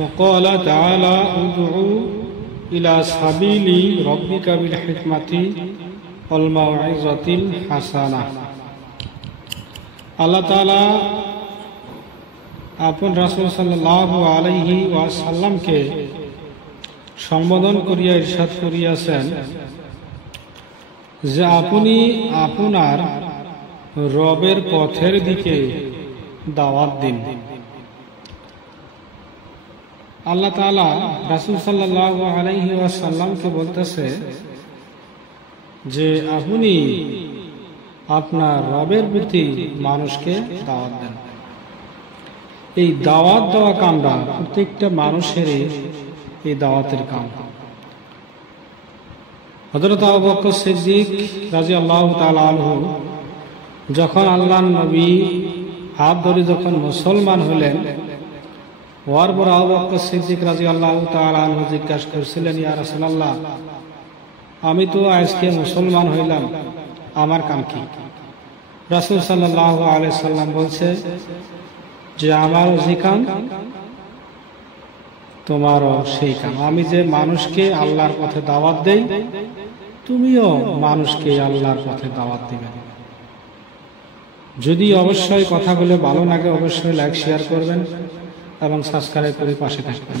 وقال تعالى ادع إلى سبيل ربك بالحكمة والموعظة الحسنة। আল্লাহ তাআলা আপন রাসূল সাল্লাল্লাহু আলাইহি ওয়াসাল্লামকে সম্বোধন করিয়া ইরশাদ করিয়াছেন যে আপনি আপনার রবের পথের দিকে দাওয়াত দিন। আল্লাহ তাআলা রাসূল সাল্লাল্লাহু আলাইহি ওয়াসাল্লামকে বলতেছে যে আপনি আপনার রবের প্রতি মানুষকে দাওয়াত দেন। এই দাওয়াত দেওয়া কামটা প্রত্যেকটা মানুষেরই এই দাওয়াতের কাম। হযরত আবু বকর সিদ্দিক রাদিয়াল্লাহু তাআলা আনহু যখন আল্লাহর নবী হাত ধরে যখন মুসলমান হলেন, হওয়ার পর আবু বকর সিদ্দিক রাদিয়াল্লাহু তাআলা আনহু জিজ্ঞাসা করেছিলেন, ইয়া রাসূলুল্লাহ, আমি তো আজকে মুসলমান হইলাম, আমার কাম কি? রাসূল সাল্লাল্লাহু আলাইহি সাল্লাম বলছে যে আমারও যে কাম তোমারও সেই কাম। আমি যে মানুষকে আল্লাহর পথে দাওয়াত দেই, তুমিও মানুষকে আল্লাহর পথে দাওয়াত দিবে। যদি অবশ্যই কথাগুলো ভালো লাগে অবশ্যই লাইক শেয়ার করবেন এবং সাবস্ক্রাইব করে পাশে থাকবেন।